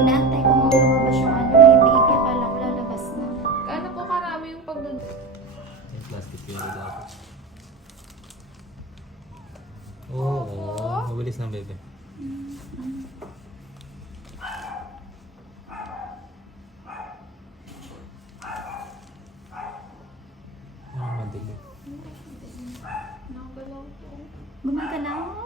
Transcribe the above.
Inaantay ko mga lumabas yung ano eh, baby. Akala ko lalabas na. Gaano po karami yung pagdud... Yung plastic yun dapat. Oo, mabilis ng bebe. Madali. Nakagalaw po. Gumagalaw.